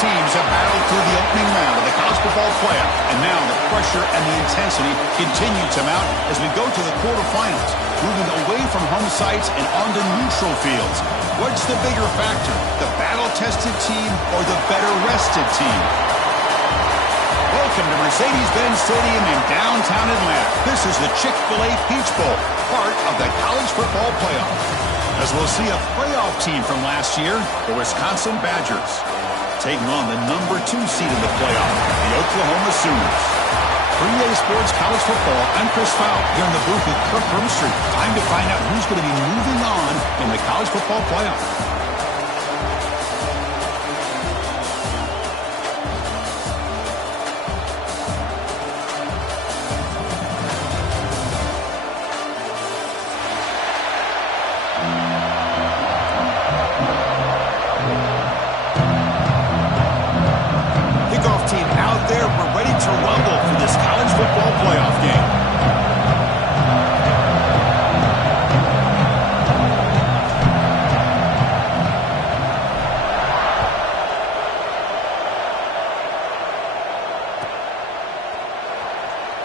teams have battled through the opening round of the college football playoff, and now the pressure and the intensity continue to mount as we go to the quarterfinals, moving away from home sites and onto neutral fields. What's the bigger factor, the battle-tested team or the better-rested team? Welcome to Mercedes-Benz Stadium in downtown Atlanta. This is the Chick-fil-A Peach Bowl, part of the college football playoff. As we'll see a playoff team from last year, the Wisconsin Badgers, taking on the #2 seed in the playoff, the Oklahoma Sooners. For EA Sports College Football, I'm Chris Fowle here in the booth with Kirk Broomstreet. Time to find out who's going to be moving on in the college football playoff.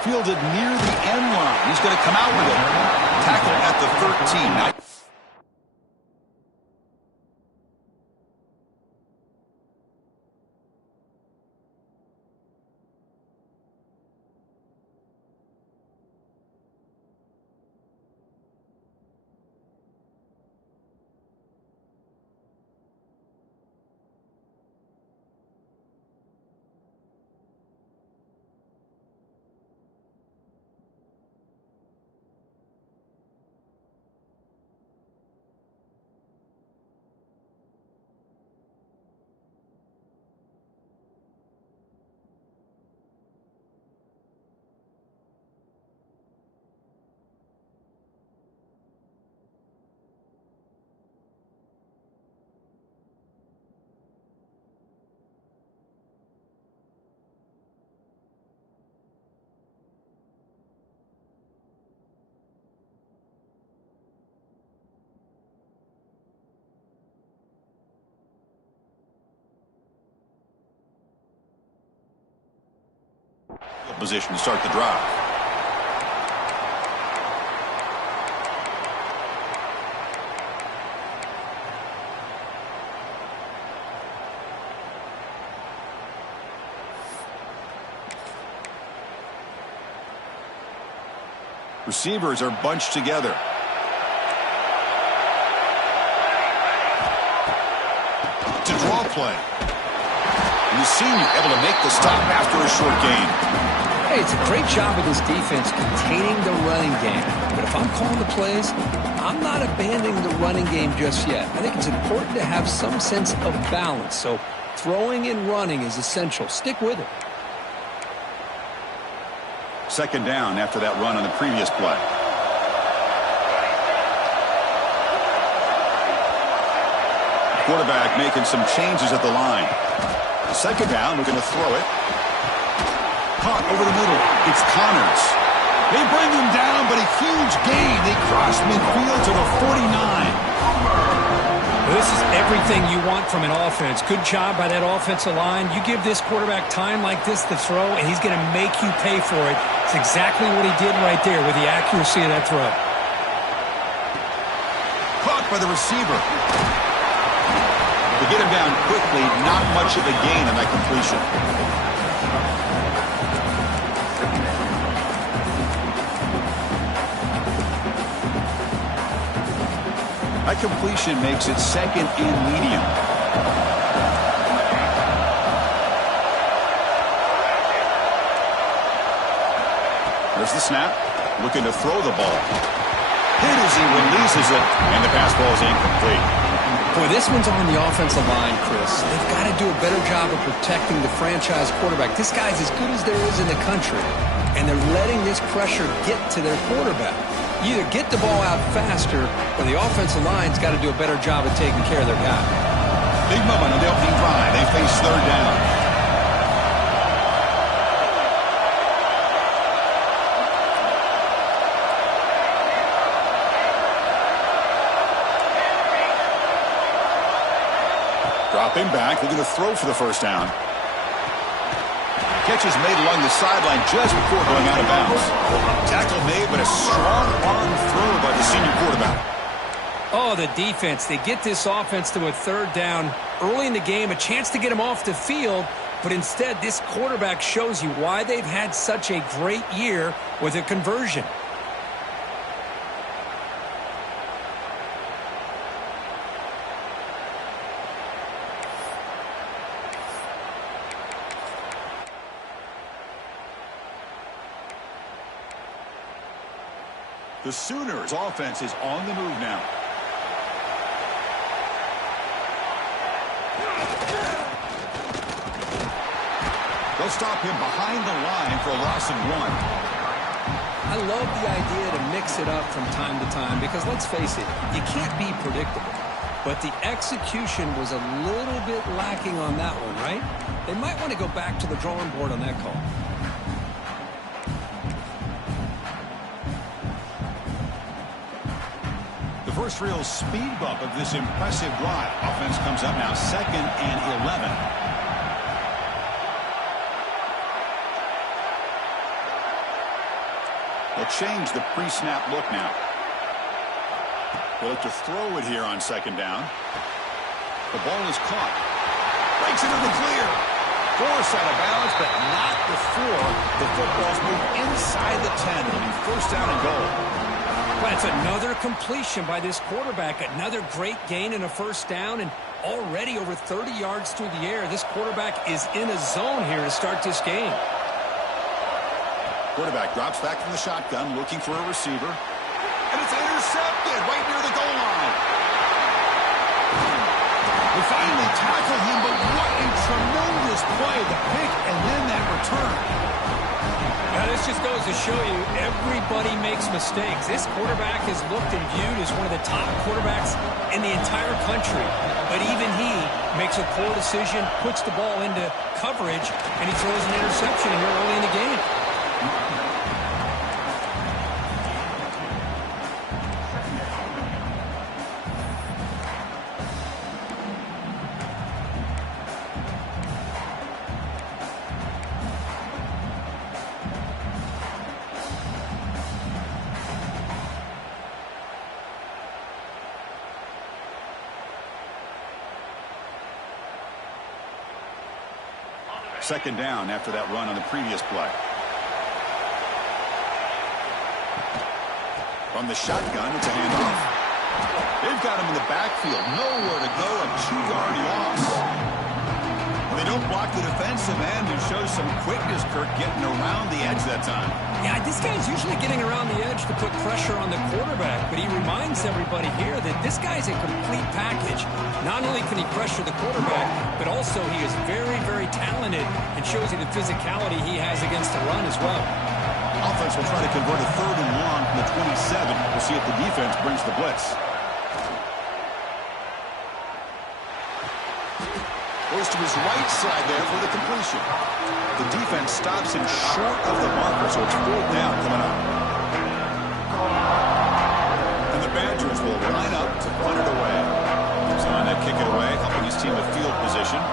Fielded near the end line. He's going to come out with it. Tackle at the 13. Now position to start the drive. Receivers are bunched together. To draw play. And the senior able to make the stop after a short gain. Hey, it's a great job of this defense containing the running game. But if I'm calling the plays, I'm not abandoning the running game just yet. I think it's important to have some sense of balance. So throwing and running is essential. Stick with it. Second down after that run on the previous play. Quarterback making some changes at the line. Second down, we're going to throw it. Caught over the middle. It's Connors. They bring him down, but a huge gain. They cross midfield to the 49. This is everything you want from an offense. Good job by that offensive line. You give this quarterback time like this to throw, and he's going to make you pay for it. It's exactly what he did right there with the accuracy of that throw. Caught by the receiver. To get him down quickly, not much of a gain on that completion. That completion makes it second and medium. There's the snap. Looking to throw the ball. Hit as he releases it, and the pass ball is incomplete. Boy, this one's on the offensive line, Chris. They've got to do a better job of protecting the franchise quarterback. This guy's as good as there is in the country, and they're letting this pressure get to their quarterback. You either get the ball out faster, or the offensive line's got to do a better job of taking care of their guy. Big moment on the opening drive. They face third down. Dropping back, looking to throw for the first down. Catch is made along the sideline just before going out of bounds. Tackle made, but a strong arm throw by the senior quarterback. Oh, the defense. They get this offense to a third down early in the game, a chance to get him off the field, but instead this quarterback shows you why they've had such a great year with a conversion. The Sooners' offense is on the move now. They'll stop him behind the line for a loss of 1. I love the idea to mix it up from time to time because, let's face it, you can't be predictable. But the execution was a little bit lacking on that one, right? They might want to go back to the drawing board on that call. First real speed bump of this impressive drive. Offense comes up now 2nd and 11. They'll change the pre-snap look now. They'll look to throw it here on 2nd down. The ball is caught. Breaks into the clear. Forced out of bounds, but not before the football's moved inside the 10. It'll be 1st down and goal. That's another completion by this quarterback. Another great gain in a 1st down, and already over 30 yards through the air. This quarterback is in a zone here to start this game. Quarterback drops back from the shotgun, looking for a receiver. And it's intercepted right near the goal line. They finally tackle him, but what a tremendous play. The pick and then that return. Now, this just goes to show you everybody makes mistakes. This quarterback is looked and viewed as one of the top quarterbacks in the entire country. But even he makes a poor decision, puts the ball into coverage, and he throws an interception here early in the game. Second down after that run on the previous play. From the shotgun, it's a handoff. They've got him in the backfield. Nowhere to go, a 2-yard loss. Well, they don't block the defensive end, who shows some quickness, Kirk, getting around the edge that time. Yeah, this guy's usually getting around the edge to put pressure on the quarterback, but he reminds everybody here that this guy's a complete package. Not only can he pressure the quarterback, but also he is very, very talented and shows you the physicality he has against the run as well. Offense will try to convert a 3rd and long from the 27. We'll see if the defense brings the blitz. Goes to his right side there for the completion. The defense stops him short of the marker, so it's 4th down coming up. And the Badgers will line up to punt it away. So on that kick it away, helping his team with field position.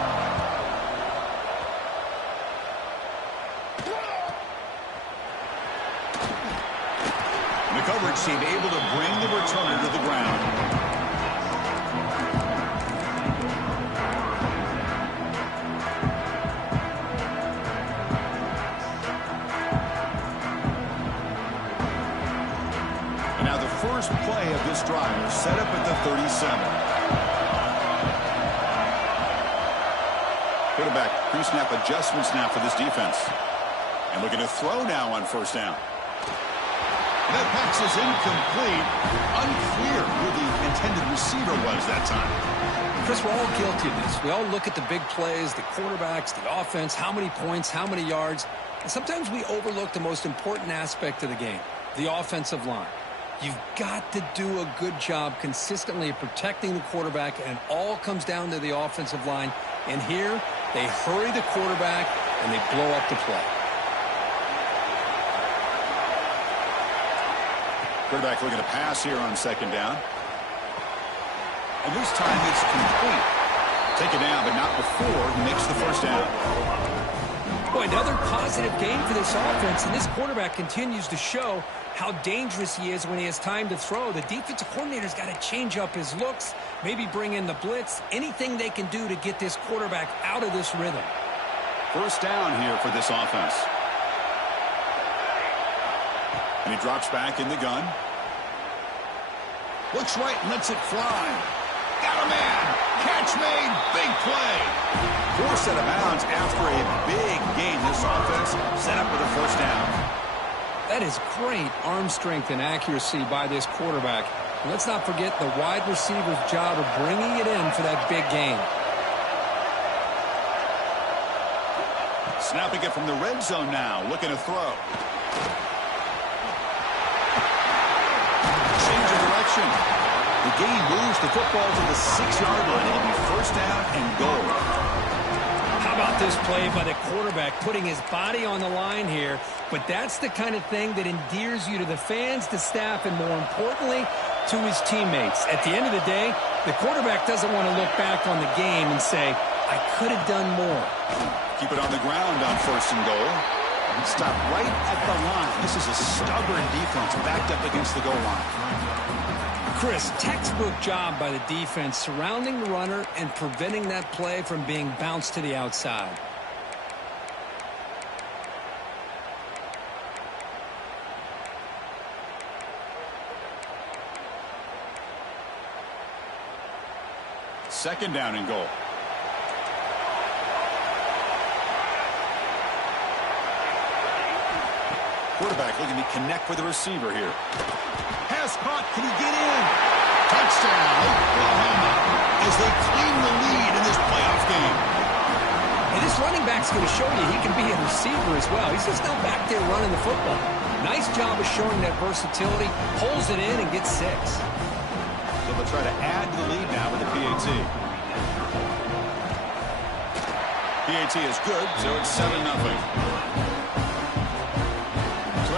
And the coverage team able to bring the returner to the ground. First play of this drive set up at the 37. Quarterback pre-snap adjustments now for this defense. And looking to throw now on 1st down. That pass is incomplete. Unclear who the intended receiver was that time. Chris, we're all guilty of this. We all look at the big plays, the quarterbacks, the offense, how many points, how many yards. And sometimes we overlook the most important aspect of the game, the offensive line. You've got to do a good job consistently of protecting the quarterback, and it all comes down to the offensive line. And here, they hurry the quarterback, and they blow up the play. Quarterback looking to pass here on 2nd down. And this time it's complete to take it down, but not before he makes the first down. Boy, another positive game for this offense, and this quarterback continues to show how dangerous he is when he has time to throw. The defensive coordinator's got to change up his looks, maybe bring in the blitz, anything they can do to get this quarterback out of this rhythm. First down here for this offense. And he drops back in the gun. Looks right and lets it fly. Got a man. Catch made. Big play. Forced out of bounds after a big gain. This offense set up with a first down. That is great arm strength and accuracy by this quarterback. And let's not forget the wide receiver's job of bringing it in for that big gain. Snapping it from the red zone now. Looking to throw. Change of direction. The game moves the football to the 6-yard line. It'll be first down and goal. How about this play by the quarterback, putting his body on the line here? But that's the kind of thing that endears you to the fans, the staff, and more importantly, to his teammates. At the end of the day, the quarterback doesn't want to look back on the game and say, I could have done more. Keep it on the ground on first and goal. Stop right at the line. This is a stubborn defense backed up against the goal line. Chris, textbook job by the defense surrounding the runner and preventing that play from being bounced to the outside. Second down and goal. Quarterback looking to connect with the receiver here. Pass caught. Can he get in? Touchdown, Oklahoma, as they claim the lead in this playoff game. And this running back's going to show you he can be a receiver as well. He's just not back there running the football. Nice job of showing that versatility. Pulls it in and gets 6. So they'll try to add to the lead now with the PAT. PAT is good, so it's 7-0.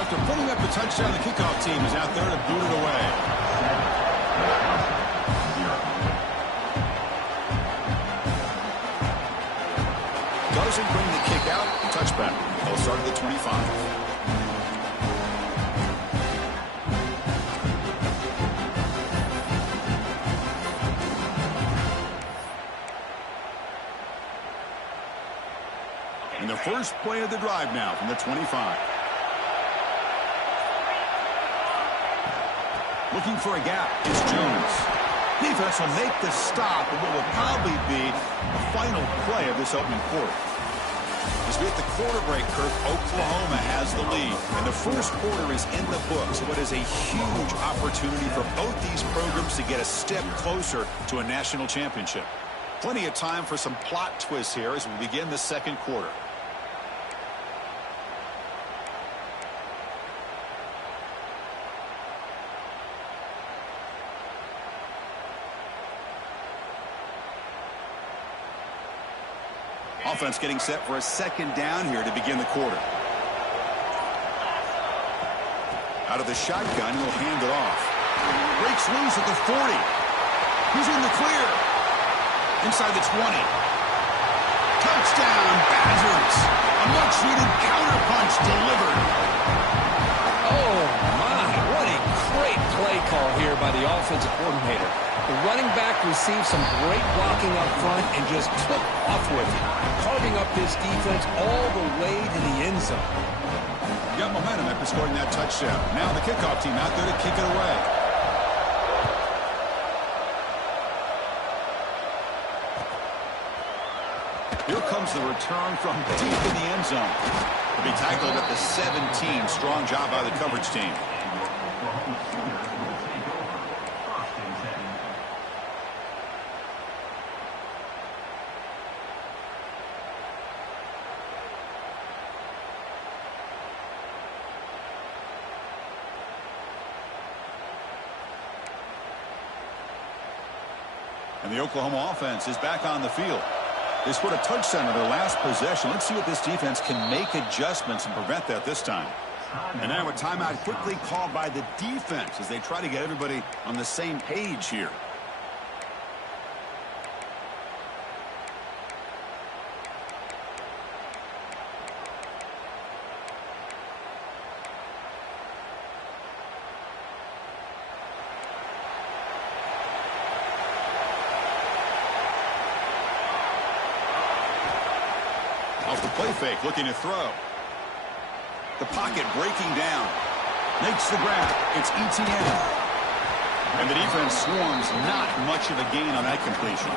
After putting up the touchdown, the kickoff team is out there to boot it away. Doesn't bring the kick out. Touchback. They'll start at the 25. And the first play of the drive now from the 25. Looking for a gap is Jones. Defense will make the stop of what will probably be the final play of this opening quarter. As we hit the quarter break, Kirk, Oklahoma has the lead. And the first quarter is in the books. What is a huge opportunity for both these programs to get a step closer to a national championship. Plenty of time for some plot twists here as we begin the second quarter. Offense getting set for a second down here to begin the quarter. Out of the shotgun, he'll hand it off. Breaks loose at the 40. He's in the clear. Inside the 20. Touchdown, Badgers. A much-needed counterpunch delivered. Oh, my. What a great play call here by the offensive coordinator. The running back received some great blocking up front and just took off with it, carving up this defense all the way to the end zone. Got momentum after scoring that touchdown. Now the kickoff team out there to kick it away. Here comes the return from deep in the end zone. He'll be tackled at the 17. Strong job by the coverage team. And the Oklahoma offense is back on the field. They scored a touchdown in their last possession. Let's see if this defense can make adjustments and prevent that this time. And now a timeout quickly called by the defense as they try to get everybody on the same page here. fake, looking to throw. The pocket breaking down. Makes the grab. It's ETN. And the defense swarms. Not much of a gain on that completion.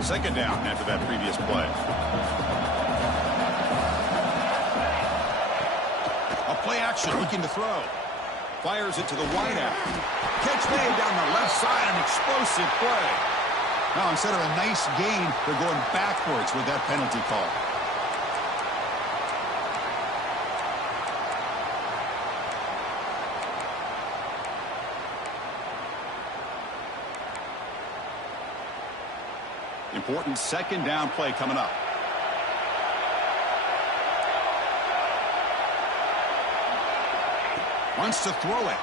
Second down after that previous play. A play action looking to throw. Fires it to the wideout. Catch made down the left side, an explosive play. Now, instead of a nice gain, they're going backwards with that penalty call. Important second down play coming up. Wants to throw it.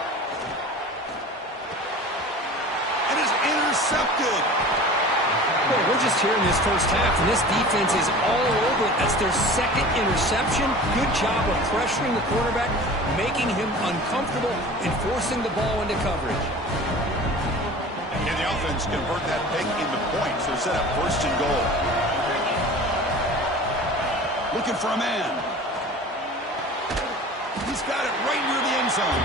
And is intercepted. Well, we're just here in this first half, and this defense is all over it. That's their second interception. Good job of pressuring the quarterback, making him uncomfortable, and forcing the ball into coverage. And the offense convert that pick into points. They're set up first and goal. Looking for a man. He's got it right near the end zone.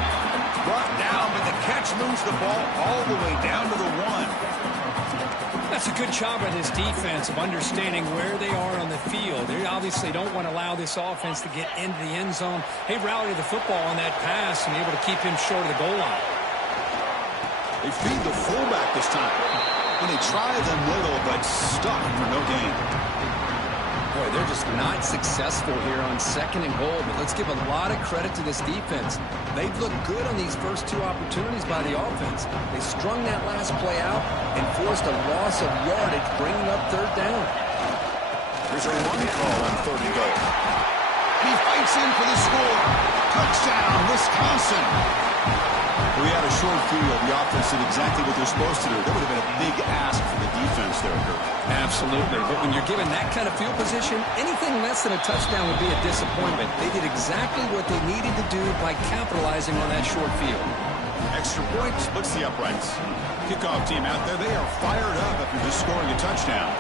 Brought down, but the catch moves the ball all the way down to the 1. That's a good job by this defense of understanding where they are on the field. They obviously don't want to allow this offense to get into the end zone. They rallied the football on that pass and able to keep him short of the goal line. They feed the fullback this time. And they try the middle, but stuck for no gain. Boy, they're just not successful here on second and goal, but let's give a lot of credit to this defense. They've looked good on these first two opportunities by the offense. They strung that last play out and forced a loss of yardage, bringing up third down. There's a run call on third and goal. He fights in for the score. Touchdown, Wisconsin. We had a short field. The offense did exactly what they're supposed to do. That would have been a big ask for the defense there, Kurt. Absolutely. But when you're given that kind of field position, anything less than a touchdown would be a disappointment. They did exactly what they needed to do by capitalizing on that short field. Extra point splits the uprights. Kickoff team out there, they are fired up after just scoring a touchdown.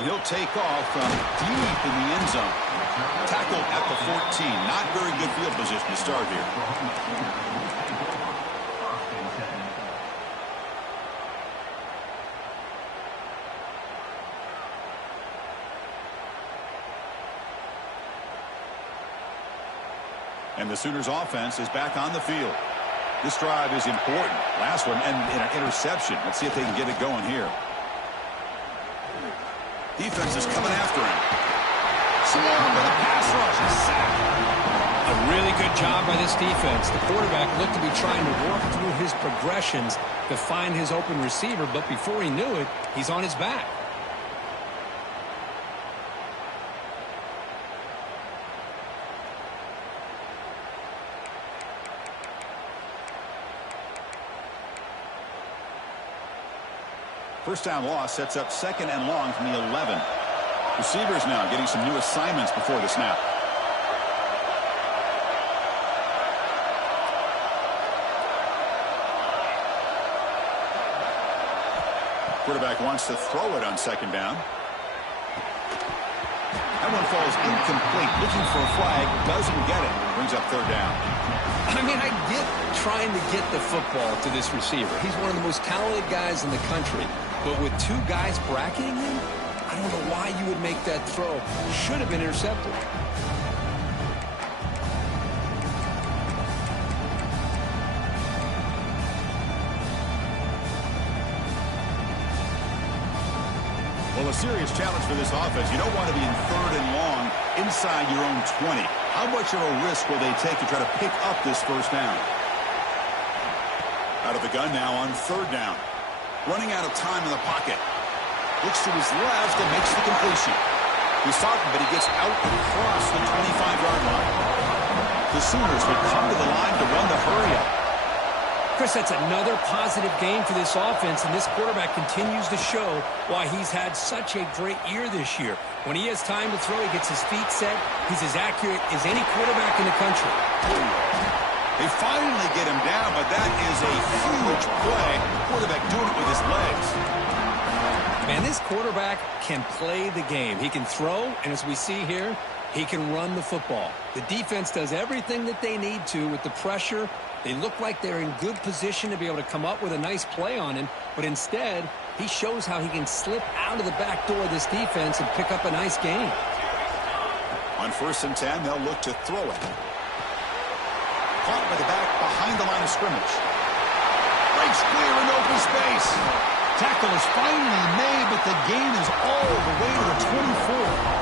And he'll take off from deep in the end zone. Tackled at the 14. Not very good field position to start here. And the Sooners offense is back on the field. This drive is important. Last one and an interception. Let's see if they can get it going here. Defense is coming after him. Swarm with a pass rush. A sack. A really good job by this defense. The quarterback looked to be trying to work through his progressions to find his open receiver, but before he knew it, he's on his back. First down loss sets up second and long from the 11. Receivers now getting some new assignments before the snap. Quarterback wants to throw it on second down. That one falls incomplete. Looking for a flag. Doesn't get it. Brings up third down. I mean, I get trying to get the football to this receiver. He's one of the most talented guys in the country. But with two guys bracketing him, I don't know why you would make that throw. Should have been intercepted. Well, a serious challenge for this offense. You don't want to be in third and long inside your own 20. How much of a risk will they take to try to pick up this first down? Out of the gun now on third down. Running out of time in the pocket. Looks to his left and makes the completion. He's talking, but he gets out across the 25-yard line. The Sooners would come to the line to run the hurry up. Chris, that's another positive game for this offense, and this quarterback continues to show why he's had such a great year this year. When he has time to throw, he gets his feet set. He's as accurate as any quarterback in the country. They finally get him down, but that is a huge play. Quarterback doing it with his legs. Man, this quarterback can play the game. He can throw, and as we see here, he can run the football. The defense does everything that they need to with the pressure. They look like they're in good position to be able to come up with a nice play on him, but instead, he shows how he can slip out of the back door of this defense and pick up a nice gain. On 1st and 10, they'll look to throw it. Caught by the back behind the line of scrimmage. Breaks clear in open space. Tackle is finally made, but the gain is all the way to the 24.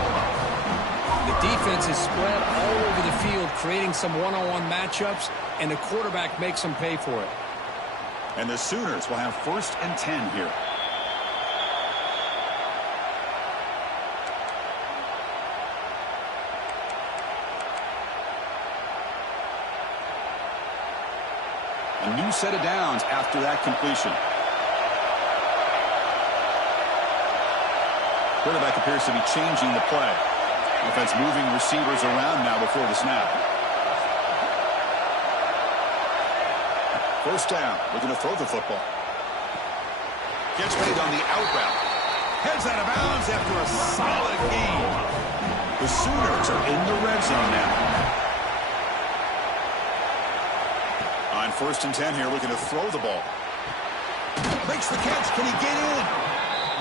The defense is spread all over the field, creating some one-on-one matchups, and the quarterback makes them pay for it. And the Sooners will have 1st and 10 here. A new set of downs after that completion. Quarterback appears to be changing the play. Offense moving receivers around now before the snap. 1st down. Looking to throw the football. Gets made on the out route. Heads out of bounds after a solid gain. The Sooners are in the red zone now. On 1st and 10 here, looking to throw the ball. Makes the catch. Can he get in?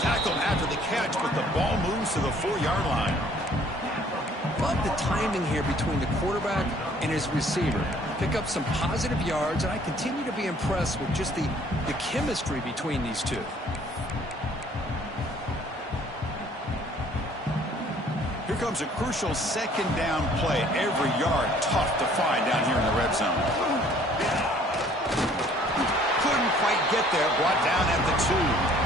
Tackled after the catch, but the ball moves to the 4-yard line. Love the timing here between the quarterback and his receiver. Pick up some positive yards, and I continue to be impressed with just the chemistry between these two. Here comes a crucial 2nd down play. Every yard tough to find down here in the red zone. Couldn't quite get there. Brought down at the 2.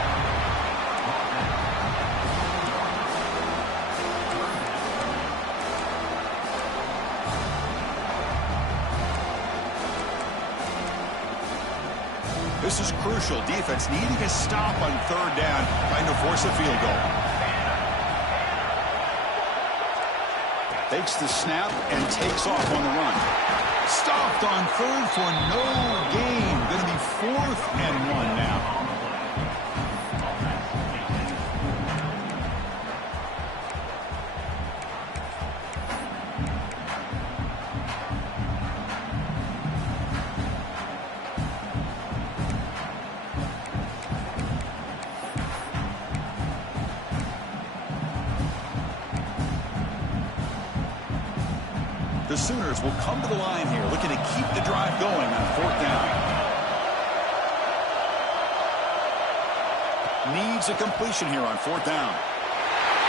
This is crucial. Defense needing a stop on 3rd down, trying to force a field goal. Takes the snap and takes off on the run. Stopped on 3rd for no gain. Going to be 4th and 1 now. The Sooners will come to the line here, looking to keep the drive going on 4th down. Needs a completion here on 4th down.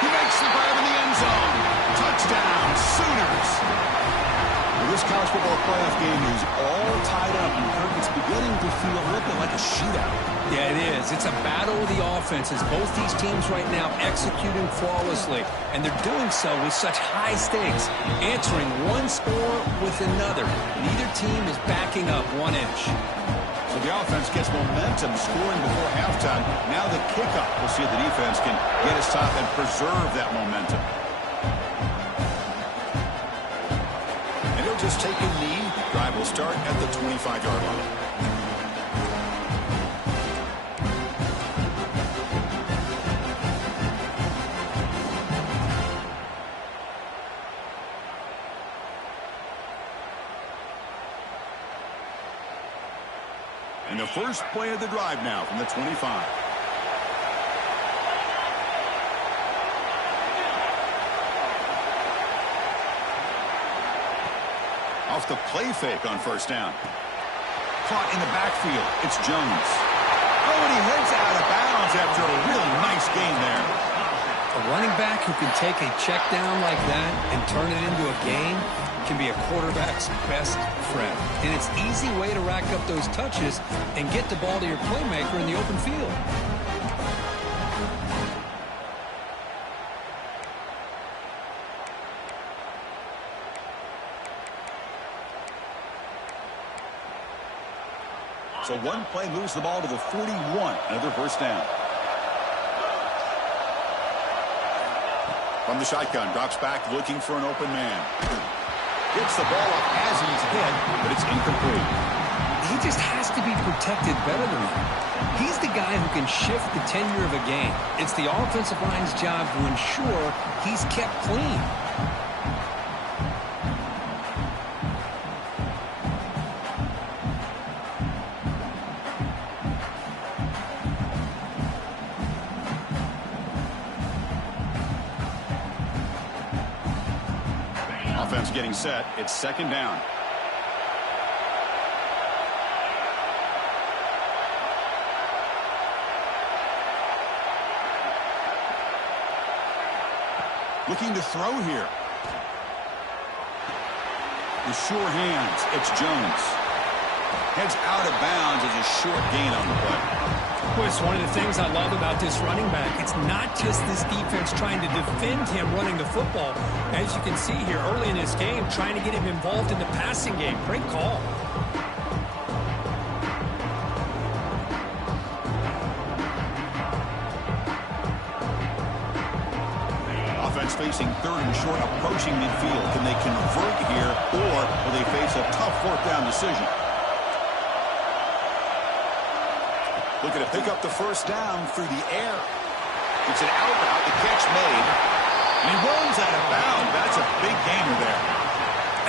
He makes the grab in the end zone. Touchdown, Sooners. Well, this college football playoff game is all tied up, and Kirk, it's beginning to feel a little bit like a shootout. Yeah, it is. It's a battle of the offenses. Both these teams right now executing flawlessly, and they're doing so with such high stakes, answering one score with another. Neither team is backing up 1 inch. So the offense gets momentum, scoring before halftime. Now the kickoff. We'll see if the defense can get a stop and preserve that momentum. And he'll just take a knee. Drive will start at the 25-yard line. And the first play of the drive now from the 25. Off the play fake on 1st down. Caught in the backfield. It's Jones. Oh, and he heads out of bounds after a really nice gain there. A running back who can take a check down like that and turn it into a gain can be a quarterback's best friend. And it's an easy way to rack up those touches and get the ball to your playmaker in the open field. So one play moves the ball to the 41. Another first down. From the shotgun, drops back looking for an open man. Gets the ball up as he's hit, but it's incomplete. He just has to be protected better than that. He's the guy who can shift the tenure of a game. It's the offensive line's job to ensure he's kept clean. Offense getting set. It's second down. Looking to throw here. The sure hands. It's Jones. Heads out of bounds as a short gain on the play. Well, it's one of the things I love about this running back. It's not just this defense trying to defend him running the football. As you can see here early in this game, trying to get him involved in the passing game. Great call. Offense facing third and short, approaching midfield. Can they convert here, or will they face a tough fourth down decision? Looking to pick up the first down through the air. It's an out route. The catch made. And he runs out of bounds. That's a big gainer there.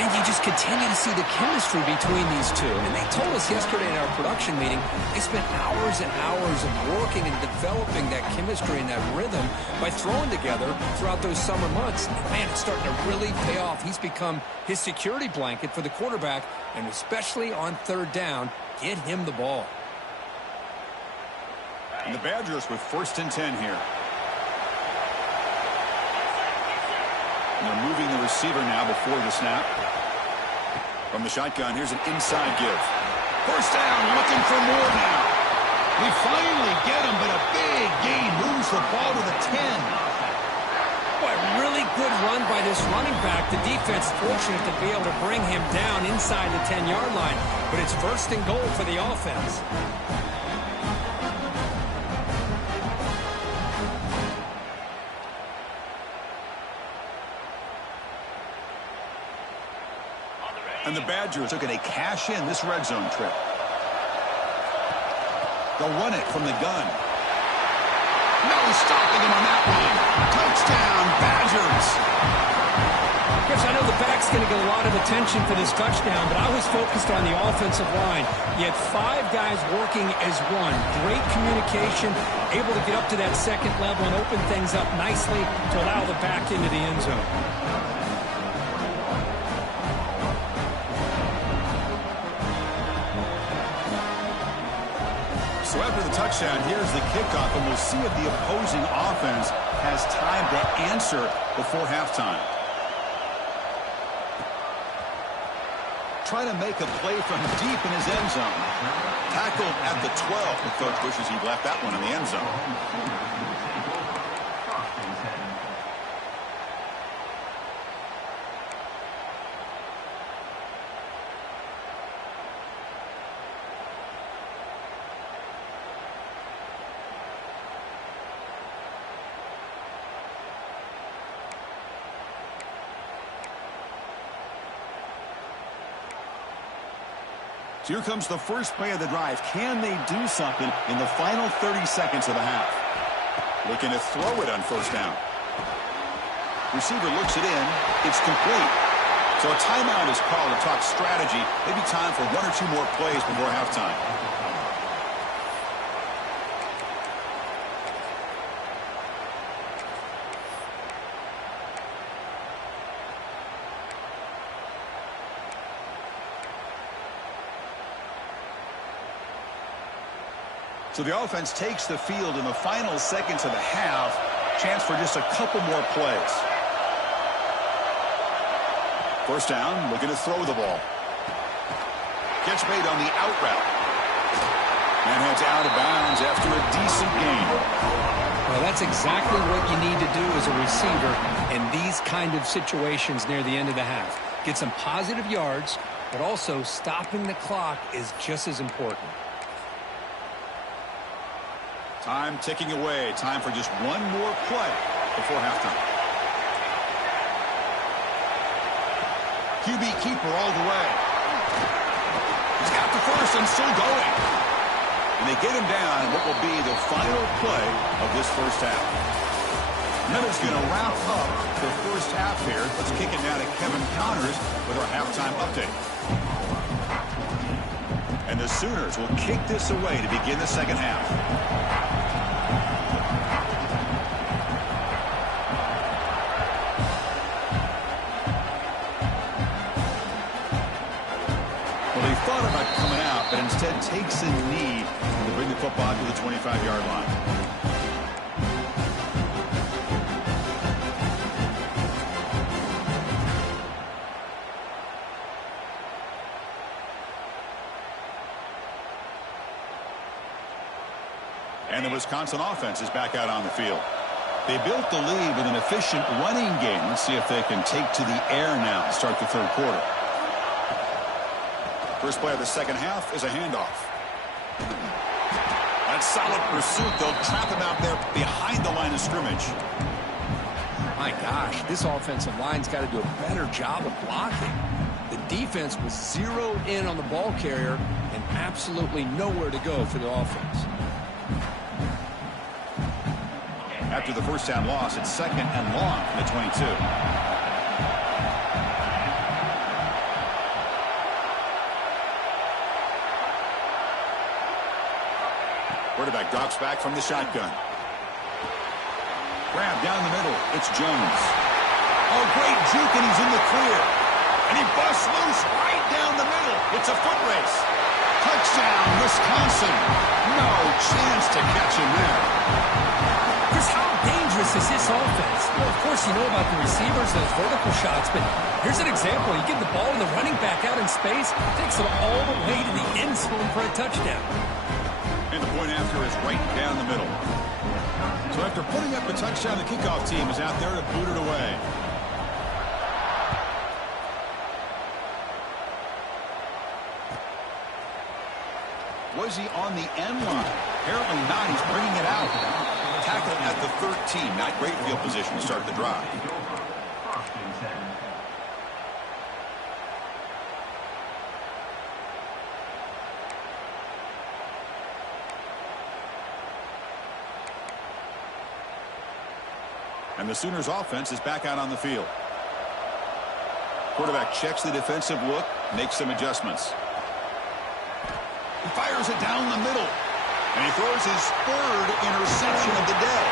And you just continue to see the chemistry between these two. And they told us yesterday in our production meeting, they spent hours and hours of working and developing that chemistry and that rhythm by throwing together throughout those summer months. And man, it's starting to really pay off. He's become his security blanket for the quarterback, and especially on third down, get him the ball. And the Badgers with first and 10 here. And they're moving the receiver now before the snap. From the shotgun, here's an inside give. First down, looking for more now. We finally get him, but a big gain moves the ball to the 10. Boy, really good run by this running back. The defense fortunate to be able to bring him down inside the 10-yard line. But it's first and goal for the offense. And the Badgers looking to cash in this red zone trip. They'll run it from the gun. No stopping him on that one. Touchdown, Badgers. Yes, I know the back's going to get a lot of attention for this touchdown, but I was focused on the offensive line. You had 5 guys working as one. Great communication, able to get up to that second level and open things up nicely to allow the back into the end zone. So after the touchdown, here's the kickoff, and we'll see if the opposing offense has time to answer before halftime. Try to make a play from deep in his end zone. Tackled at the 12. The coach wishes he'd left that one in the end zone. So here comes the first play of the drive. Can they do something in the final 30 seconds of the half? Looking to throw it on first down. Receiver looks it in. It's complete. So a timeout is called to talk strategy. Maybe time for 1 or 2 more plays before halftime. So the offense takes the field in the final seconds of the half. Chance for just a couple more plays. First down, looking to throw the ball. Catch made on the out route. And heads out of bounds after a decent gain. Well, that's exactly what you need to do as a receiver in these kind of situations near the end of the half. Get some positive yards, but also stopping the clock is just as important. Time ticking away. Time for just one more play before halftime. QB keeper all the way. He's got the first and still going. And they get him down in what will be the final play of this first half. And that is going to wrap up the first half here. Let's kick it now to Kevin Connors with our halftime update. And the Sooners will kick this away to begin the second half. Well, he thought about coming out, but instead takes a knee to bring the football to the 25-yard line. And the Wisconsin offense is back out on the field. They built the lead with an efficient running game. Let's see if they can take to the air now to start the third quarter. First play of the second half is a handoff. That's solid pursuit. They'll trap him out there behind the line of scrimmage. My gosh, this offensive line's got to do a better job of blocking. The defense was zeroed in on the ball carrier and absolutely nowhere to go for the offense. After the first down loss, it's second and long from the 22. Quarterback drops back from the shotgun. Grab down the middle. It's Jones. Oh, great juke, and he's in the clear. And he busts loose right down the middle. It's a foot race. Touchdown, Wisconsin. No chance to catch him there. Chris, how dangerous is this offense? Well, of course, you know about the receivers, those vertical shots, but here's an example. You get the ball and the running back out in space, takes it all the way to the end zone for a touchdown. And the point after is right down the middle. So after putting up a touchdown, the kickoff team is out there to boot it away. Was he on the end line? Apparently not. He's bringing it out. Tackle at the 13. Not great field position to start the drive. And the Sooners offense is back out on the field. Quarterback checks the defensive look, makes some adjustments. He fires it down the middle. And he throws his third interception of the day.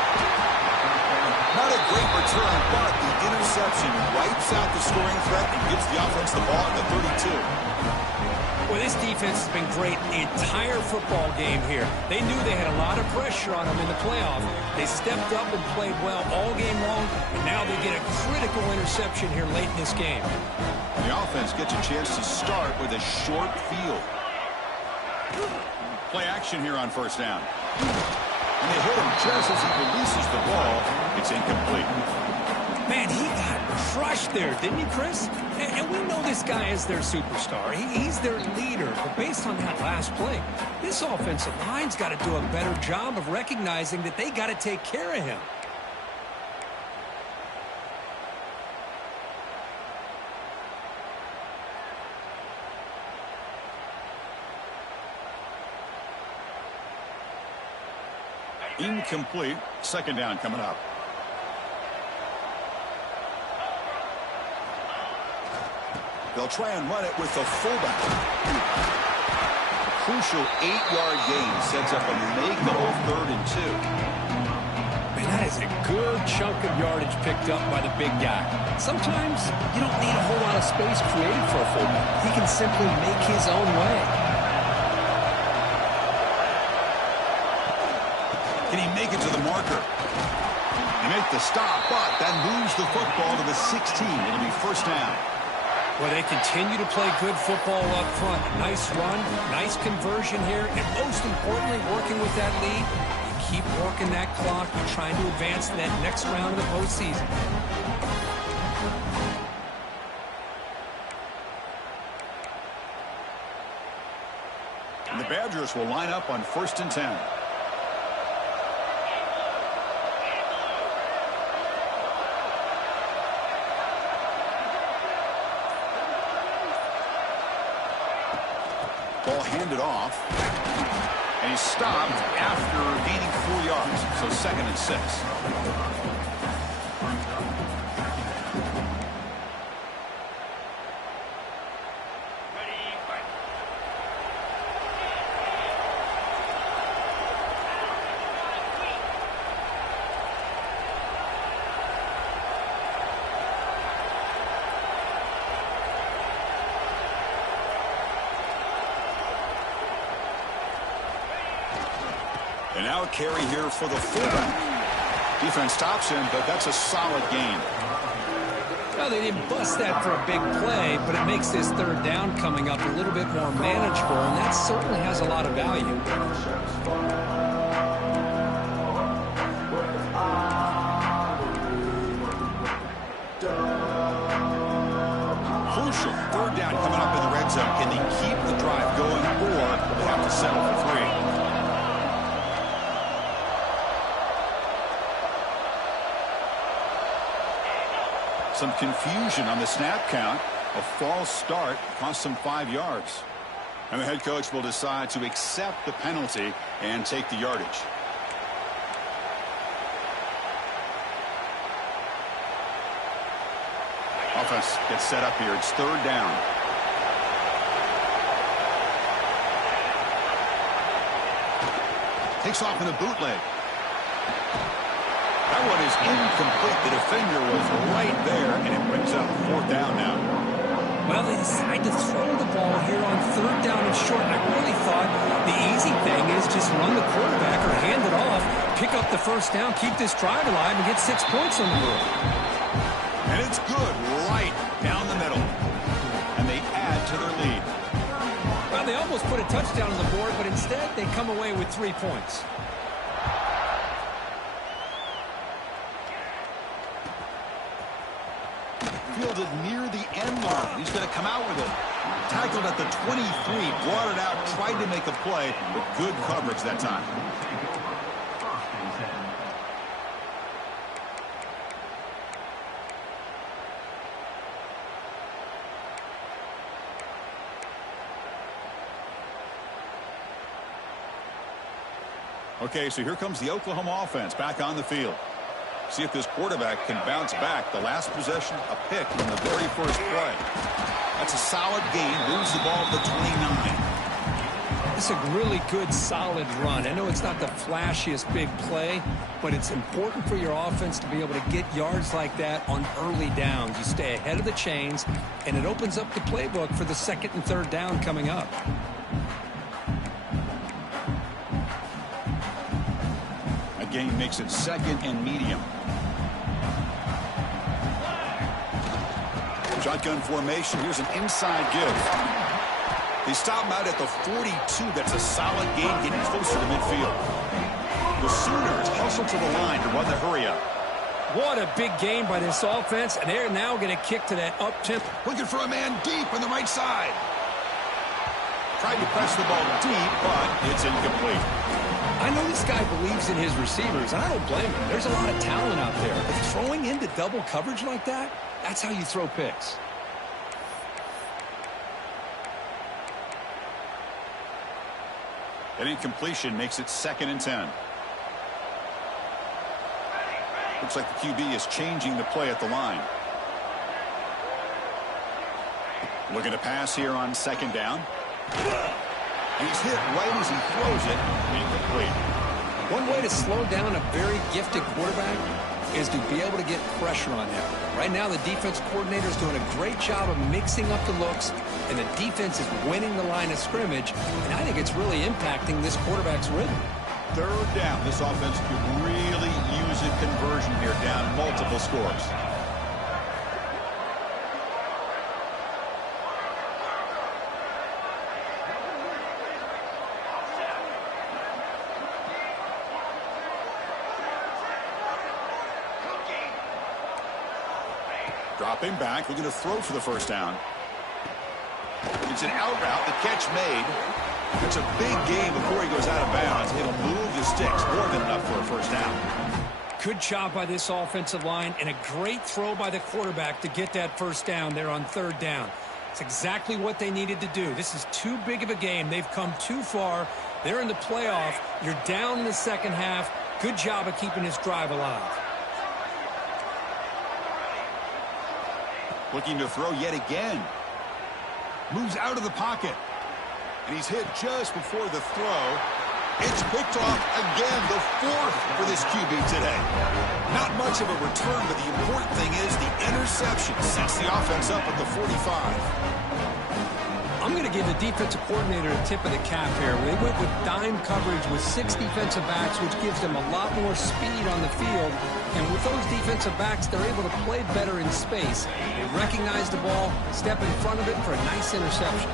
Not a great return, but the interception wipes out the scoring threat and gives the offense the ball at the 32. Well, this defense has been great the entire football game here. They knew they had a lot of pressure on them in the playoff. They stepped up and played well all game long, and now they get a critical interception here late in this game. The offense gets a chance to start with a short field. Play action here on first down. And they hit him just as he releases the ball. It's incomplete. Man, he got crushed there, didn't he, Chris? And we know this guy is their superstar. He's their leader. But based on that last play, this offensive line's got to do a better job of recognizing that they got to take care of him. Incomplete. Second down coming up. They'll try and run it with the fullback. A crucial 8-yard gain sets up a makeable 3rd and 2. Man, that is a good chunk of yardage picked up by the big guy. Sometimes you don't need a whole lot of space created for a fullback. He can simply make his own way. Can he make it to the marker? They make the stop, but then moves the football to the 16. It'll be first down. Well, they continue to play good football up front. Nice run, nice conversion here, and most importantly, working with that lead, you keep working that clock. You're trying to advance to that next round of the postseason. And the Badgers will line up on 1st and 10. Ball handed off. And he's stopped after gaining 4 yards. So 2nd and 6. And now a carry here for the fullback. Defense stops him, but that's a solid gain. Well, they didn't bust that for a big play, but it makes this 3rd down coming up a little bit more manageable, and that certainly has a lot of value. Crucial 3rd down coming up in the red zone. Can they keep the drive going, or they have to settle for 3? Some confusion on the snap count. A false start cost them 5 yards. And the head coach will decide to accept the penalty and take the yardage. Offense gets set up here. It's 3rd down. Takes off in a bootleg. That one is incomplete. The defender was right there, and it brings up 4th down now. Well, they decide to throw the ball here on 3rd down and short. I really thought the easy thing is just run the quarterback or hand it off, pick up the 1st down, keep this drive alive, and get 6 points on the board. And it's good right down the middle. And they add to their lead. Well, they almost put a touchdown on the board, but instead they come away with 3 points. Fielded near the end line. He's going to come out with it. Tackled at the 23, brought it out, tried to make a play, but good coverage that time. Okay, so here comes the Oklahoma offense back on the field. See if this quarterback can bounce back. The last possession, a pick on the very first play. That's a solid gain. Moves the ball to the 29. It's a really good, solid run. I know it's not the flashiest big play, but it's important for your offense to be able to get yards like that on early downs. You stay ahead of the chains, and it opens up the playbook for the 2nd and 3rd down coming up. Gain makes it 2nd and medium. Shotgun formation. Here's an inside give. They stop him out at the 42. That's a solid gain, getting closer to midfield. The Sooners hustle to the line to run the hurry up. What a big game by this offense, and they're now going to kick to that up-tempo. Looking for a man deep on the right side. Tried to press the ball deep, but it's incomplete. I know this guy believes in his receivers, and I don't blame him. There's a lot of talent out there. But throwing into double coverage like that, that's how you throw picks. That incompletion makes it 2nd and 10. Looks like the QB is changing the play at the line. Looking to pass here on 2nd down. And he's hit right as he throws it. Incomplete. One way to slow down a very gifted quarterback is to be able to get pressure on him. Right now, the defense coordinator is doing a great job of mixing up the looks, and the defense is winning the line of scrimmage, and I think it's really impacting this quarterback's rhythm. 3rd down. This offense could really use a conversion here, down multiple scores. Dropping back, looking to throw for the 1st down. It's an out route, the catch made. It's a big gain before he goes out of bounds. It'll move the sticks, more than enough for a 1st down. Good job by this offensive line, and a great throw by the quarterback to get that 1st down there on 3rd down. It's exactly what they needed to do. This is too big of a game. They've come too far. They're in the playoff. You're down in the second half. Good job of keeping this drive alive. Looking to throw yet again. Moves out of the pocket. And he's hit just before the throw. It's picked off again, the fourth for this QB today. Not much of a return, but the important thing is the interception sets the offense up at the 45. I'm going to give the defensive coordinator a tip of the cap here. They went with dime coverage with 6 defensive backs, which gives them a lot more speed on the field. And with those defensive backs, they're able to play better in space. They recognize the ball, step in front of it for a nice interception.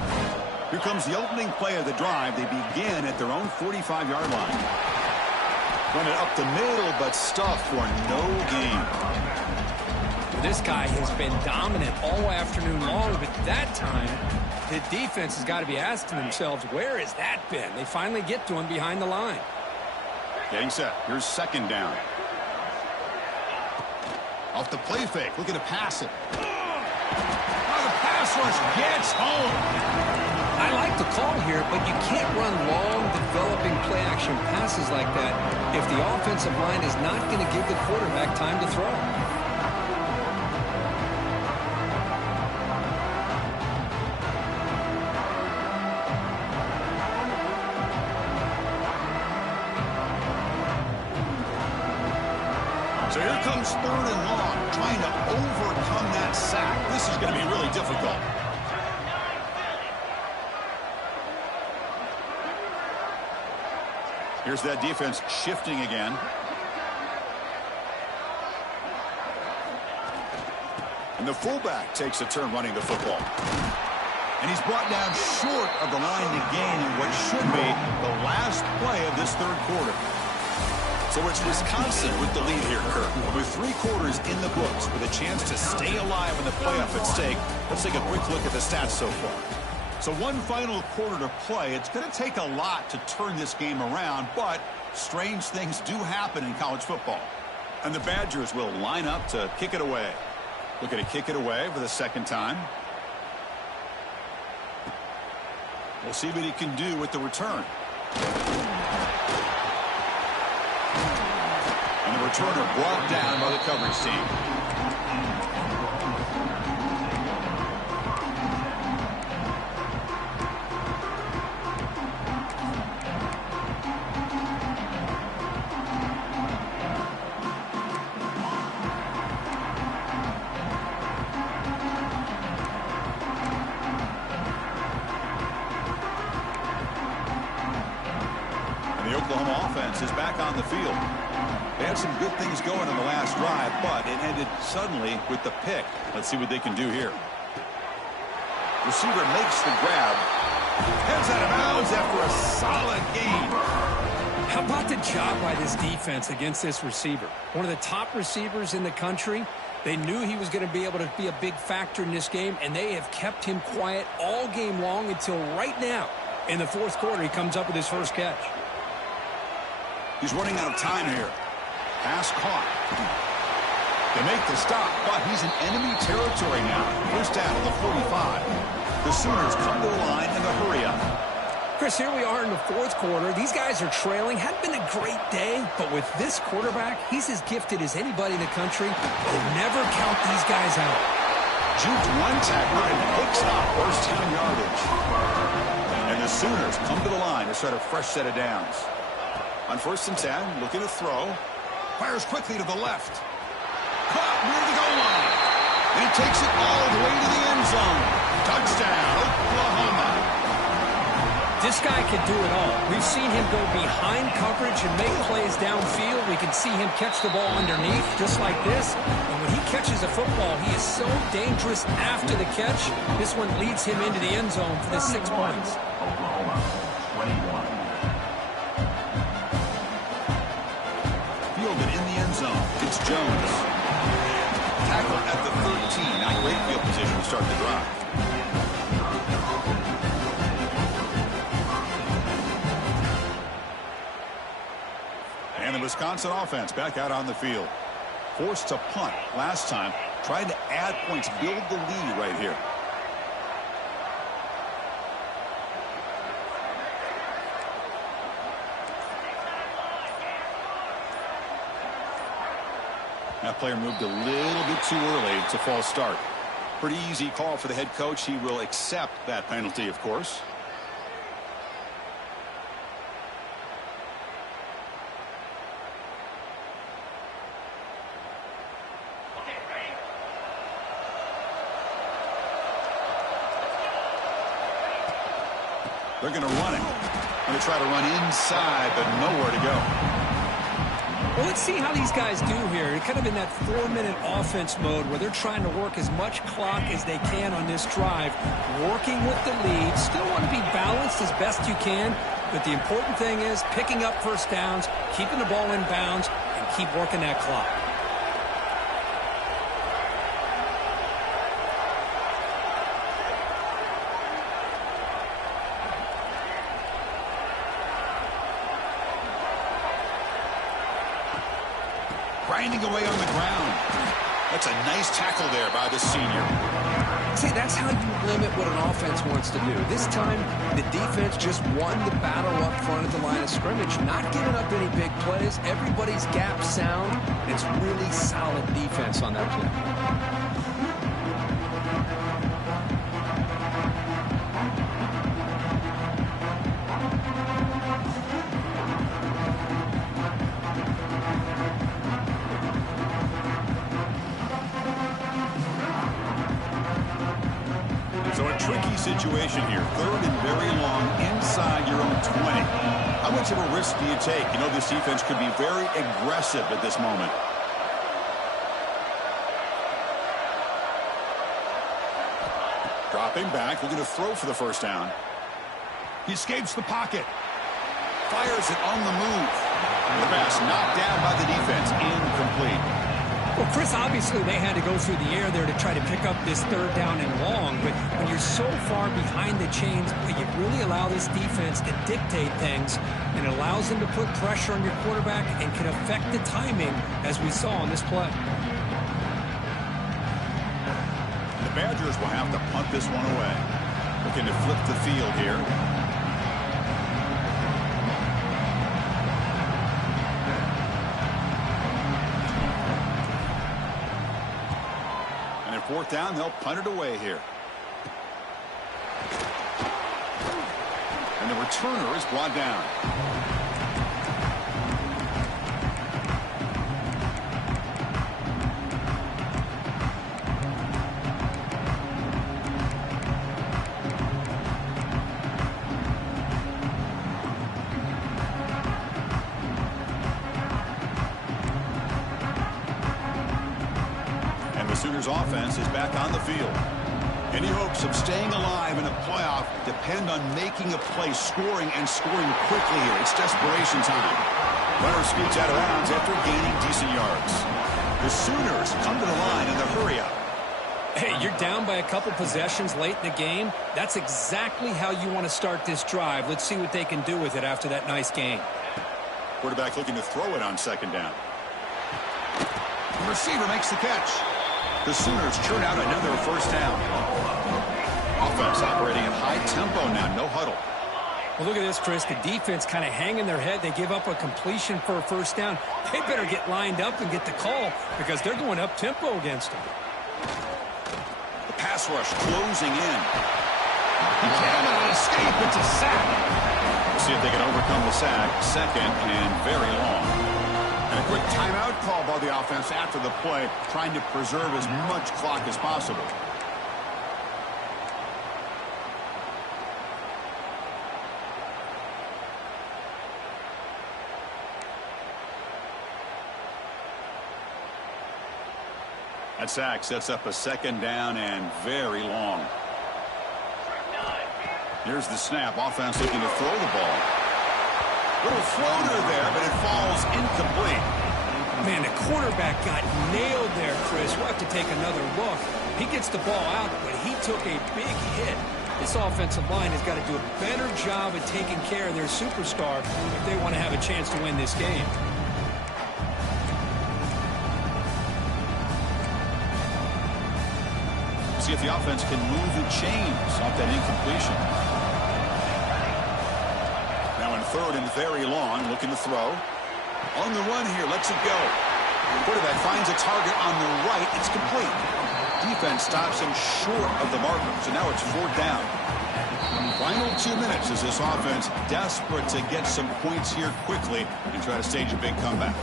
Here comes the opening play of the drive. They begin at their own 45-yard line. Run it up the middle, but stuffed for no gain. This guy has been dominant all afternoon long, but that time, the defense has got to be asking themselves, where has that been? They finally get to him behind the line. Getting set. Here's second down. Off the play fake. Looking to pass it. Oh, the pass rush gets home. I like the call here, but you can't run long, developing play-action passes like that if the offensive line is not going to give the quarterback time to throw. So here comes third and long, trying to overcome that sack. This is going to be really difficult. Here's that defense shifting again. And the fullback takes a turn running the football. And he's brought down short of the line to gain in what should be the last play of this third quarter. So it's Wisconsin with the lead here, Kirk. With 3 quarters in the books, with a chance to stay alive in the playoff at stake, let's take a quick look at the stats so far. So one final quarter to play. It's going to take a lot to turn this game around, but strange things do happen in college football. And the Badgers will line up to kick it away. Looking to kick it away for the second time. We'll see what he can do with the return. And the returner brought down by the coverage team. Is back on the field. They had some good things going in the last drive, but it ended suddenly with the pick. Let's see what they can do here. Receiver makes the grab. Heads out of bounds after a solid gain. How about the job by this defense against this receiver? One of the top receivers in the country. They knew he was going to be able to be a big factor in this game, and they have kept him quiet all game long until right now. In the fourth quarter, he comes up with his first catch. He's running out of time here. Pass caught. They make the stop, but he's in enemy territory now. First down at the 45. The Sooners come to the line in the hurry up. Chris, here we are in the fourth quarter. These guys are trailing. Hadn't been a great day, but with this quarterback, he's as gifted as anybody in the country. They never count these guys out. Juked one tackler and picks up first down yardage. And the Sooners come to the line to start a fresh set of downs. On 1st and 10, looking to throw. Fires quickly to the left. Caught near the goal line. And he takes it all the way to the end zone. Touchdown, Oklahoma. This guy can do it all. We've seen him go behind coverage and make plays downfield. We can see him catch the ball underneath, just like this. And when he catches a football, he is so dangerous after the catch. This one leads him into the end zone for the 6 points. Oklahoma, 21. Fielded in the end zone. It's Jones. Tackle at the 13. Not great field position to start the drive. And the Wisconsin offense back out on the field. Forced to punt last time. Trying to add points, build the lead right here. That player moved a little bit too early. It's a false start. Pretty easy call for the head coach. He will accept that penalty, of course. They're going to run it. Going to try to run inside, but nowhere to go. Well, let's see how these guys do here. They're kind of in that 4-minute offense mode where they're trying to work as much clock as they can on this drive, working with the lead. Still want to be balanced as best you can, but the important thing is picking up first downs, keeping the ball in bounds, and keep working that clock. Grinding away on the ground. That's a nice tackle there by the senior. See, that's how you limit what an offense wants to do. This time, the defense just won the battle up front at the line of scrimmage, not giving up any big plays. Everybody's gap sound. It's really solid defense on that play. So a tricky situation here. 3rd and very long inside your own 20. How much of a risk do you take? You know, this defense could be very aggressive at this moment. Dropping back, looking to throw for the first down. He escapes the pocket. Fires it on the move. The pass knocked down by the defense. Incomplete. Well, Chris, obviously they had to go through the air there to try to pick up this 3rd down and long, but when you're so far behind the chains, you really allow this defense to dictate things, and it allows them to put pressure on your quarterback and can affect the timing, as we saw on this play. The Badgers will have to punt this one away. Looking to flip the field here. And at 4th down, they'll punt it away here. And the returner is brought down. Sooners offense is back on the field. Any hopes of staying alive in a playoff depend on making a play, scoring and scoring quickly here. It's desperation time. Runner scoots out of bounds after gaining decent yards. The Sooners come to the line in the hurry up. Hey, you're down by a couple possessions late in the game. That's exactly how you want to start this drive. Let's see what they can do with it after that nice game. Quarterback looking to throw it on 2nd down. The receiver makes the catch. The Sooners churn out another first down. Offense operating at high tempo now, no huddle. Well, look at this, Chris. The defense kind of hanging their head. They give up a completion for a first down. They better get lined up and get the call because they're going up tempo against them. The pass rush closing in. He cannot escape. It's a sack. We'll see if they can overcome the sack. 2nd and very long. And a quick timeout call by the offense after the play, trying to preserve as much clock as possible. That sack sets up a 2nd down and very long. Here's the snap. Offense looking to throw the ball. Little floater there, but it falls incomplete. Man, the quarterback got nailed there, Chris. We'll have to take another look. He gets the ball out, but he took a big hit. This offensive line has got to do a better job of taking care of their superstar if they want to have a chance to win this game. See if the offense can move the chains off that incompletion. Now in 3rd and very long, looking to throw. On the run here, lets it go. Quarterback finds a target on the right. It's complete. Defense stops him short of the marker, so now it's 4th down. Final 2 minutes as this offense desperate to get some points here quickly and try to stage a big comeback.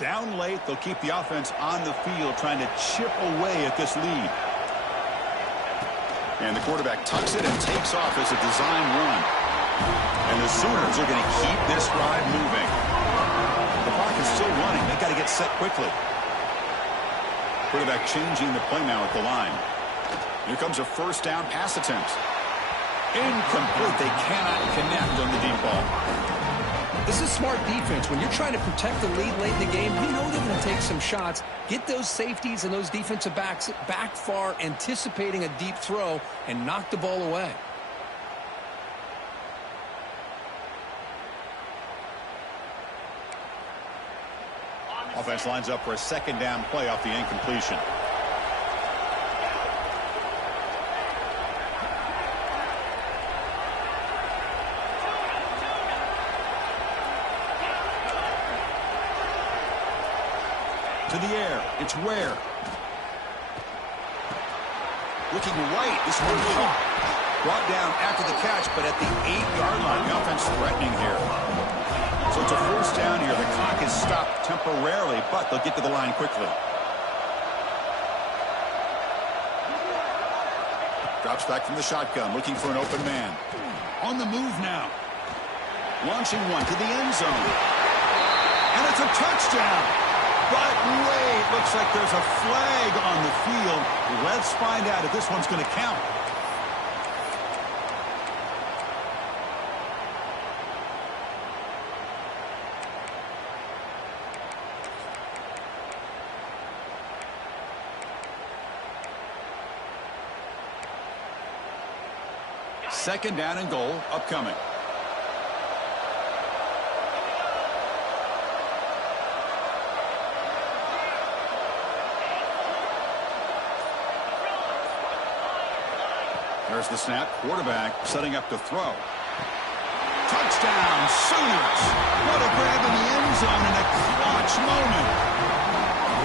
Down late, they'll keep the offense on the field trying to chip away at this lead. And the quarterback tucks it and takes off as a design run. And the Sooners are going to keep this drive moving. The clock is still running. They've got to get set quickly. Quarterback changing the play now at the line. Here comes a 1st down pass attempt. Incomplete. They cannot connect on the deep ball. This is smart defense. When you're trying to protect the lead late in the game, you know they're going to take some shots, get those safeties and those defensive backs back far, anticipating a deep throw, and knock the ball away. Offense lines up for a 2nd down play off the incompletion. To the air. It's Ware. Looking right. This one caught. Brought down after the catch, but at the 8-yard line. The offense threatening here. So it's a 1st down here. The clock is stopped temporarily, but they'll get to the line quickly. Drops back from the shotgun, looking for an open man. On the move now. Launching one to the end zone. And it's a touchdown. But wait, looks like there's a flag on the field. Let's find out if this one's going to count. Second down and goal upcoming. There's the snap. Quarterback setting up to throw. Touchdown, Sooners. What a grab in the end zone in a clutch moment.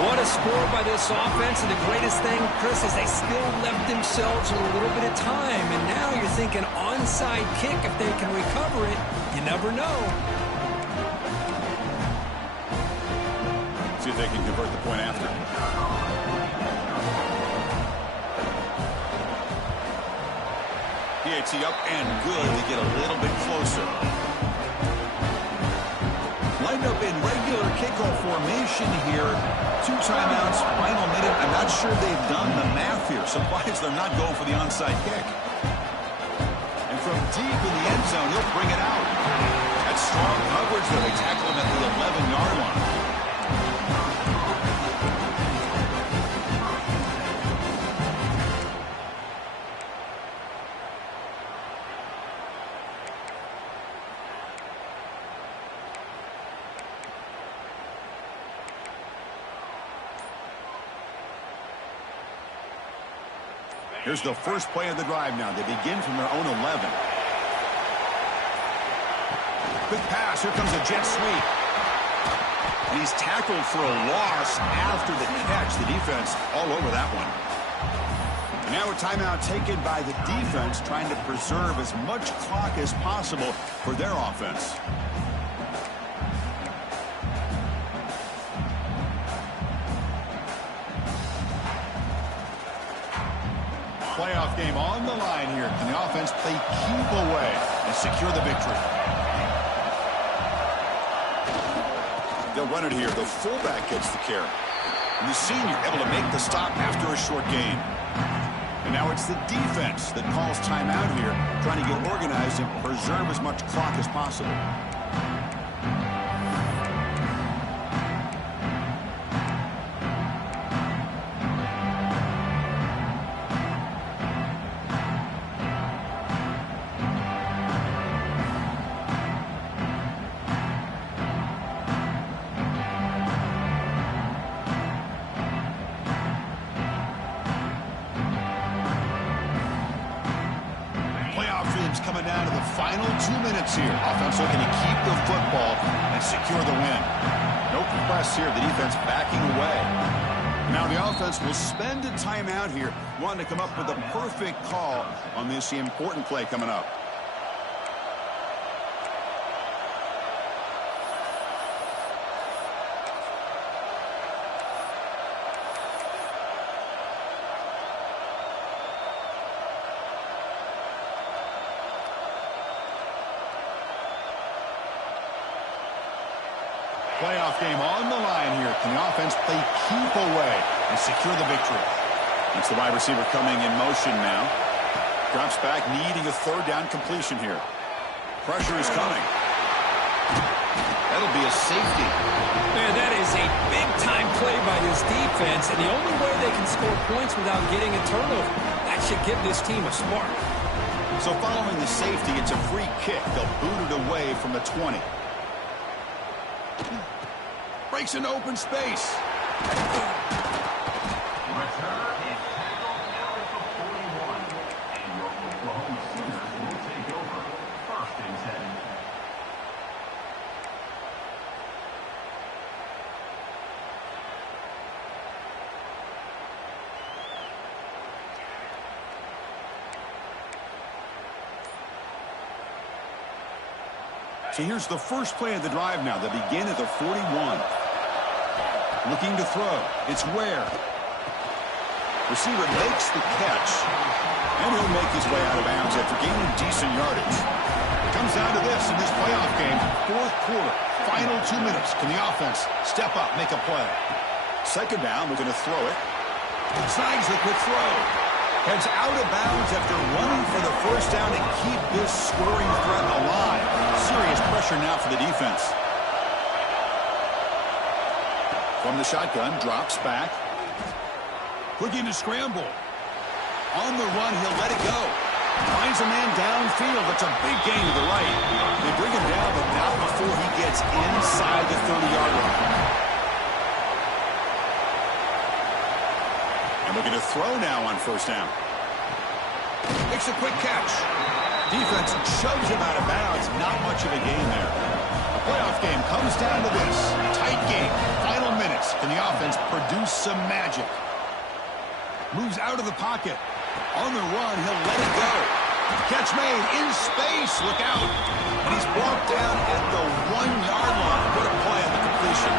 What a score by this offense. And the greatest thing, Chris, is they still left themselves a little bit of time. And now you're thinking onside kick. If they can recover it, you never know. See if they can convert the point after. PAT up and good to get a little bit closer. Lined up in regular kickoff formation here. 2 timeouts, final minute. I'm not sure they've done the math here. Surprised they're not going for the onside kick. And from deep in the end zone, he'll bring it out. That's strong coverage, though. They tackle him at the 11-yard line. Here's the first play of the drive now. They begin from their own 11. Quick pass. Here comes a jet sweep. And he's tackled for a loss after the catch. The defense all over that one. And now a timeout taken by the defense, trying to preserve as much clock as possible for their offense. Playoff game on the line here. And the offense play keep away and secure the victory. They'll run it here. The fullback gets the carry. And the senior able to make the stop after a short gain. And now it's the defense that calls timeout here, trying to get organized and preserve as much clock as possible. final 2 minutes here. Offense looking to keep the football and secure the win. No press here. The defense backing away. Now the offense will spend a timeout here, wanting to come up with a perfect call on this important play coming up. Playoff game on the line here. Can the offense play keep away and secure the victory? It's the wide receiver coming in motion now. Drops back, needing a third down completion here. Pressure is coming. That'll be a safety. Man, that is a big-time play by this defense, and the only way they can score points without getting a turnover. That should give this team a spark. So following the safety, it's a free kick. They'll boot it away from the 20. Breaks into open space. Return is tackled out at the 41. And your Oklahoma Sooners will take over. 1st and 10. So here's the first play of the drive now. They begin at the 41. Looking to throw. It's Ware. Receiver makes the catch. And he'll make his way out of bounds after gaining decent yardage. It comes down to this in this playoff game. 4th quarter. Final 2 minutes. Can the offense step up, make a play? 2nd down. We're going to throw it. Snags the quick throw. Heads out of bounds after running for the first down to keep this scoring threat alive. Serious pressure now for the defense. From the shotgun, drops back. Looking to scramble. On the run, he'll let it go. Finds a man downfield. That's a big gain to the right. They bring him down, but not before he gets inside the 30-yard line. And we're going to throw now on 1st down. Makes a quick catch. Defense shoves him out of bounds. Not much of a gain there. The playoff game comes down to this. Tight game. Final minutes. Can the offense produce some magic? Moves out of the pocket. On the run, he'll let it go. Catch made in space. Look out. And he's brought down at the 1-yard line. What a play on the completion.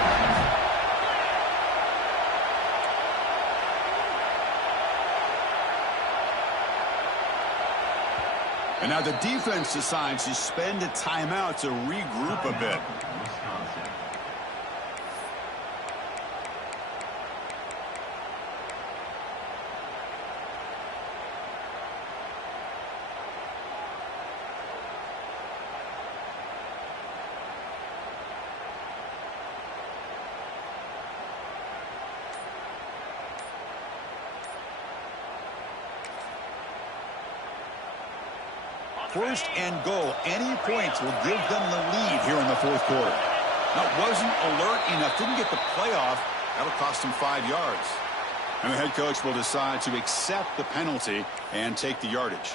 And now the defense decides to spend a timeout to regroup a bit. Wisconsin. First and goal. Any points will give them the lead here in the 4th quarter. Now, wasn't alert enough. Didn't get the playoff. That'll cost him 5 yards. And the head coach will decide to accept the penalty and take the yardage.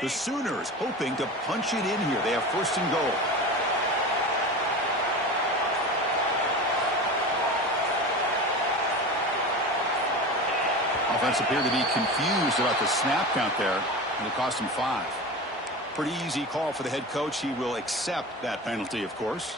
The Sooners hoping to punch it in here. They have 1st and goal. Offense appeared to be confused about the snap count there, and it cost him 5. Pretty easy call for the head coach. He will accept that penalty, of course.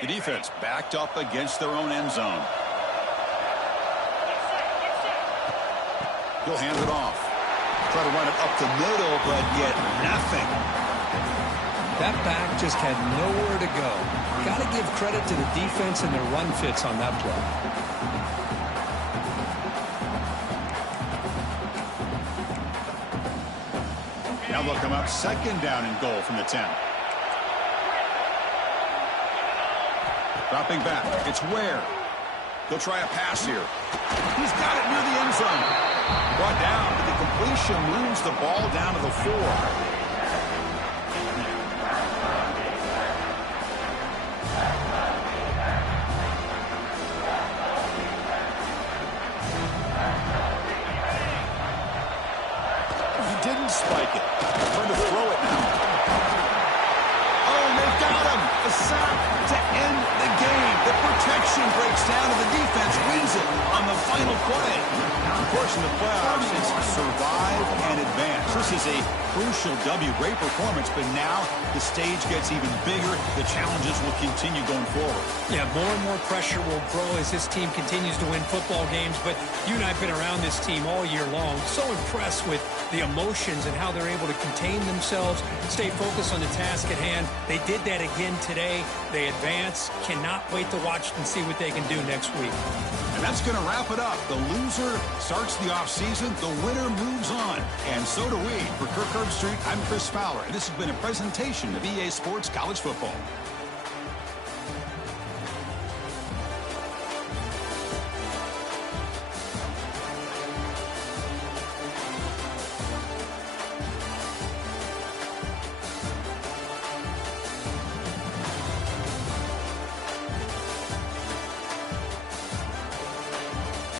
The defense backed up against their own end zone. He'll hand it off. Try to run it up the middle, but get nothing. That back just had nowhere to go. Got to give credit to the defense and their run fits on that play. Now they'll come up second down and goal from the 10. Dropping back. It's Ware. He'll try a pass here. He's got it near the end zone. Brought down, but the completion moves the ball down to the 4. He didn't spike it. Trying to throw it now. Oh, and they've got him. A sack to end the game. The protection breaks down and the defense wins it on the final play. Of course, in the playoffs, it's survive and advance. This is a crucial W. Great performance, but now the stage gets even bigger. The challenges will continue going forward. Yeah, more and more pressure will grow as this team continues to win football games, but you and I have been around this team all year long. So impressed with the emotions and how they're able to contain themselves, stay focused on the task at hand. They did that again today. They advance. Cannot wait to watch and see what they can do next week. And that's going to wrap it up. The loser starts the offseason. The winner moves on. And so do we. For Kirk Herbstreit, I'm Chris Fowler. And this has been a presentation of EA Sports College Football.